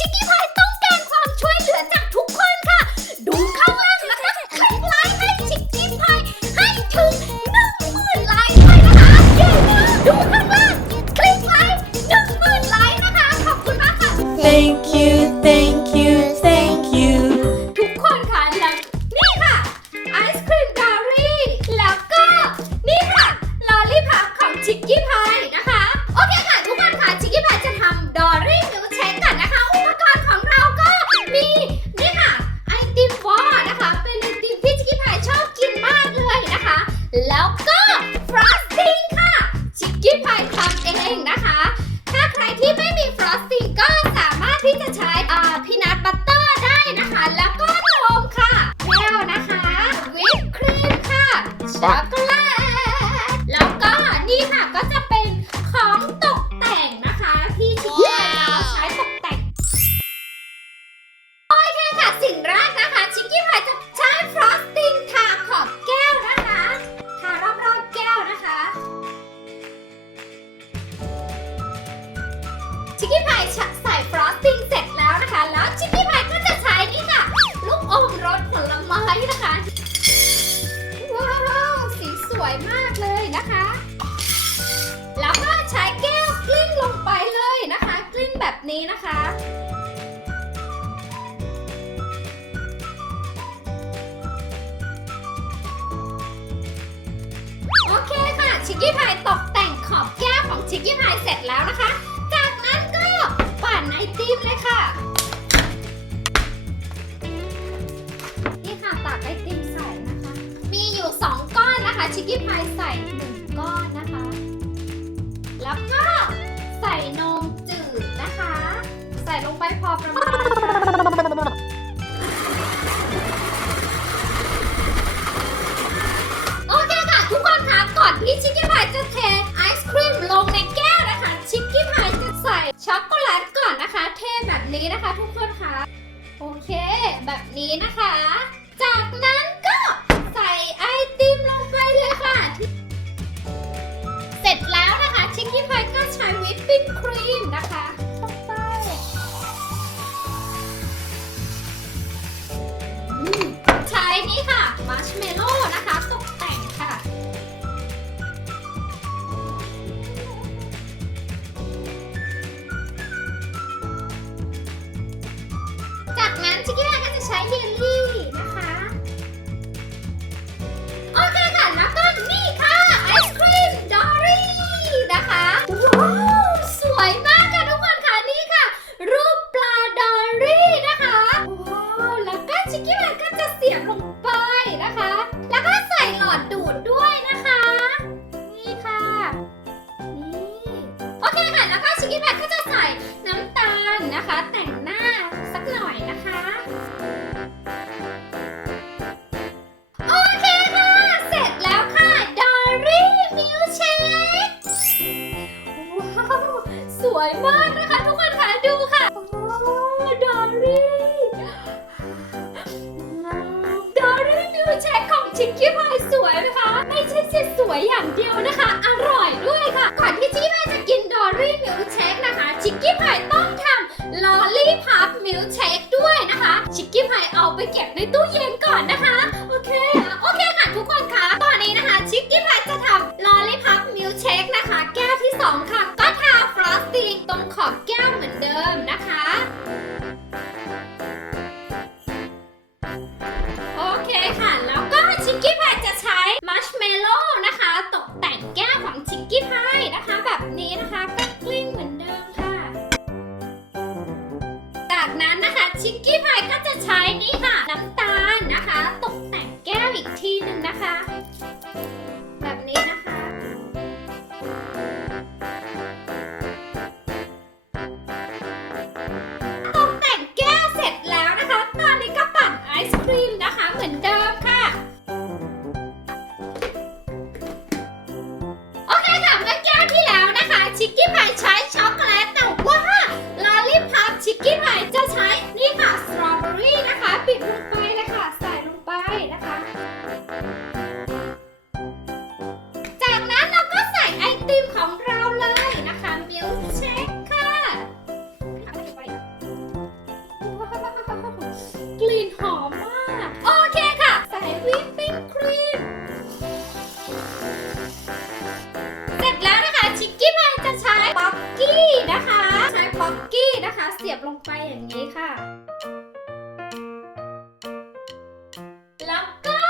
チキ โอเคค่ะ สิ่งแรกนะคะชิคกี้พายจะใช้ฟรอสติ้งทาขอบแก้วนะคะทารอบๆแก้วนะคะชิคกี้พายใส่ฟรอสติ้งเสร็จแล้วนะคะ แล้วชิคกี้พายก็จะใช้นี่ค่ะ ลูกอมรสผลไม้นะคะว้าวสีสวยมากเลยนะคะ ชิคกี้พายเสร็จแล้วนะคะ จากนั้นก็ปั่นไอติมเลยค่ะ นี่ค่ะตักไอติมใส่นะคะ มีอยู่ 2 ก้อนนะคะชิคกี้พายใส่ 1 ก้อนนะคะ แล้วก็ใส่นมจืดนะคะ ใส่ลงไปพอประมาณ ทุกคนคะ โอเค แบบนี้นะคะ เยลลี่นะคะ โอเคค่ะ แล้วก็นี่ค่ะ ไอศครีมดอรี่นะคะ ว้าว สวยมากค่ะทุกคนค่ะ นี่ค่ะ รูปปลาดอรี่นะคะ ว้าว แล้วก็ชิคกี้พายก็จะเสียบลงไปนะคะ วยมากนะคะทุกคนค่ะดูค่ะ โอ้ดอรี่ดอรี่มิลเชคของชิคกี้พายสวยไหมคะ ไม่ใช่แค่สวยอย่างเดียวนะคะ อร่อยด้วยค่ะ ก่อนที่ชิคกี้พายจะกินดอรี่มิลเชคนะคะ ชิคกี้พายต้องทำลอลลี่พับมิลเชคด้วยนะคะ ชิคกี้พายเอาไปเก็บในตู้เย็นก่อนนะคะ โอเค โอเคค่ะทุกคนคะตอนนี้นะคะ ขอบแก้วเหมือนเดิมนะคะ เสียบลงไปอย่างนี้ค่ะ แล้วก็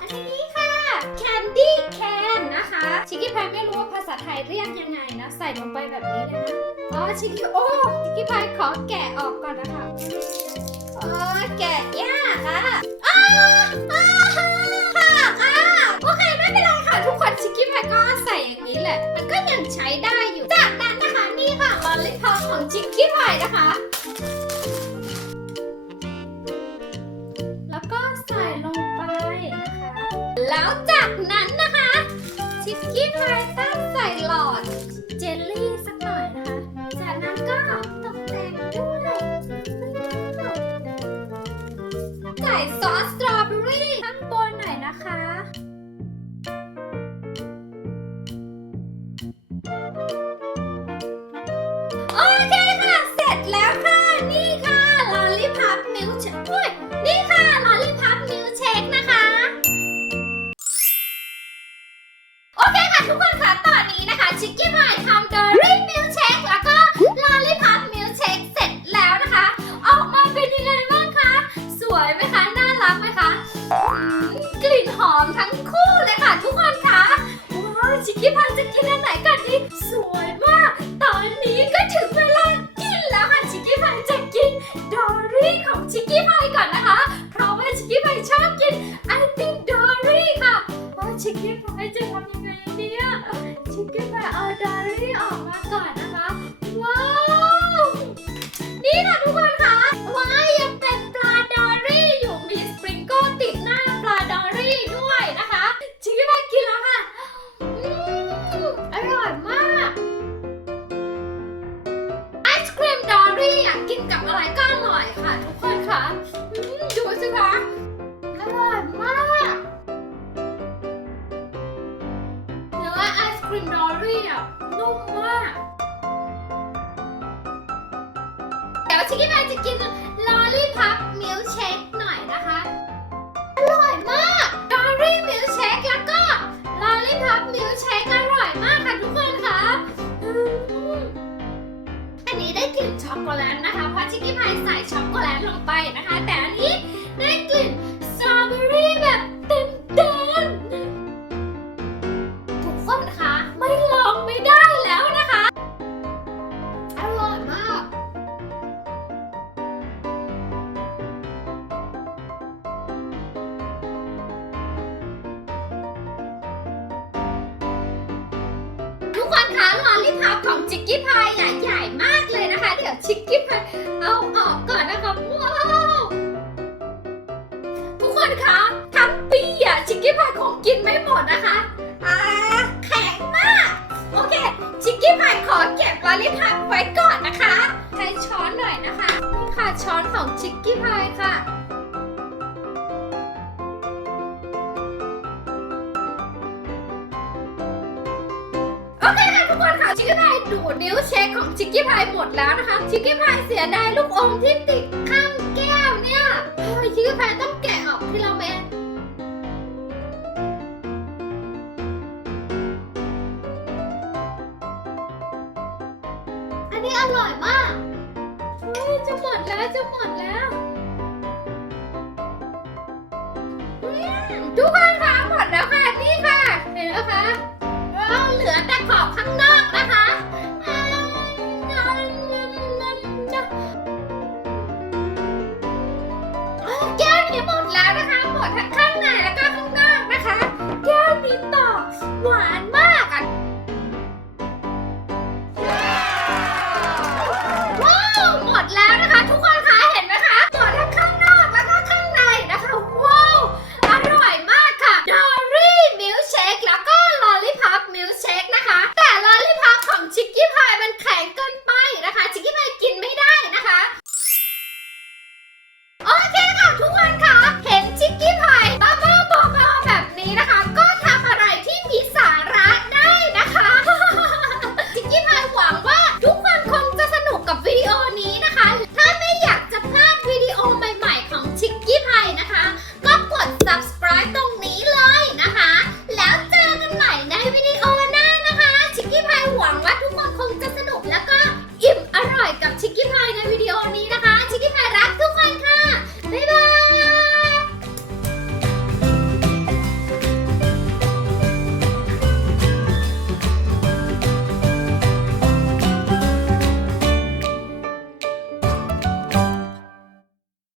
อันนี้ค่ะ candy can นะคะชิคกี้พายไม่รู้ว่าภาษาไทยเรียกยังไงนะ ใส่ลงไปแบบนี้เลยนะอ๋อชิคกี้โอ้ชิคกี้พายขอแกะออกก่อนนะคะอ๋อแกะยากค่ะอ้าอ้าหักอะโอเคไม่เป็นไรค่ะทุกคนชิคกี้พายก็ใส่อย่างนี้แหละ มันก็ยังใช้ได้อยู่จากนั้น นี่ค่ะลอลลี่พอของชิคกี้พายนะคะ แล้วก็ใส่ลงไปนะคะ แล้วจากนั้นนะคะ ชิคกี้พายต้งใส่หลอดเจลลี่สักหน่อยนะคะ จากนั้นก็ตกแต่งด้วยใส่ซอสสตรอเบอรี่ข้ง ดี๋ยวชิคกี้พายจะกินลอลลี่พับมิลเชคหน่อยนะคะ อร่อยมากลอรี่มิลเชคแล้วก็ลอลลี่พับมิลเชคอร่อยมากค่ะทุกคนค่ะอืมอันนี้ได้กลิ่นช็อกโกแลตนะคะ เพราะชิคกี้พายใส่ช็อกโกแลตลงไปนะคะ แต่อันนี้ได้กลิ่น คะลอลลี่พับของชิคกี้พายอะใหญ่มากเลยนะคะ เดี๋ยวชิคกี้พายเอาออกก่อนนะคะว้าวทุกคนคะทั้งปีอะชิคกี้พายคงกินไม่หมดนะคะอ่าแข็งมาก โอเค ชิคกี้พายขอเก็บลอลลี่พับไว้ก่อนนะคะ ใช้ช้อนหน่อยนะคะนี่ค่ะช้อนของชิคกี้พายค่ะ นิ้วเช็คของชิคกี้พายหมดแล้วนะคะ ชิคกี้พายเสียดายลูกอมที่ติดข้างแก้วเนี่ยเฮ้ยชิคกี้พายต้องแกะออกที่เราเองอันนี้อร่อยมากเฮ้ยจะหมดแล้วจะหมดแล้วอืมทุกคนคะหมดแล้วค่ะนี่ค่ะเห็นแล้วคะเราเหลือแต่ขอบข้างนอก